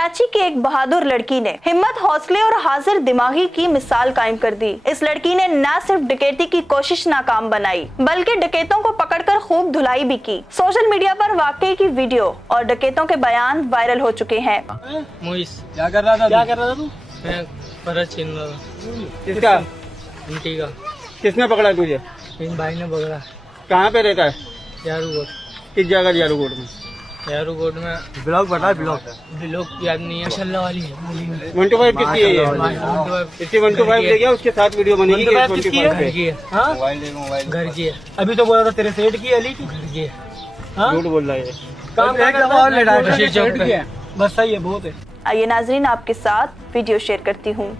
कराची की एक बहादुर लड़की ने हिम्मत, हौसले और हाजिर दिमागी की मिसाल कायम कर दी। इस लड़की ने न सिर्फ डकैती की कोशिश नाकाम बनाई बल्कि डकैतों को पकड़कर खूब धुलाई भी की। सोशल मीडिया पर वाकई की वीडियो और डकैतों के बयान वायरल हो चुके हैं। क्या कर रहा था तू? मैं फर्ज छीन रहा था। किसका? आंटी का। किसने पकड़ा तुझे? इन भाई ने पकड़ा। कहाँ पे रहता है? यारूकोट। किस जगह यारूकोट में? यारूकोट में ब्लॉक बता। ब्लॉक याद नहीं है। माशाल्लाह वाली है। 125 किसकी है ये? इसकी 125 ले गया, उसके साथ वीडियो बनेगी। किसकी है? घर की है। अभी तो बोला था तेरे सेठ की, अली की। घर की है। झूठ बोल रहा है। काम बस सही है, बहुत है। आइए नाजरीन, आपके साथ वीडियो शेयर करती हूँ।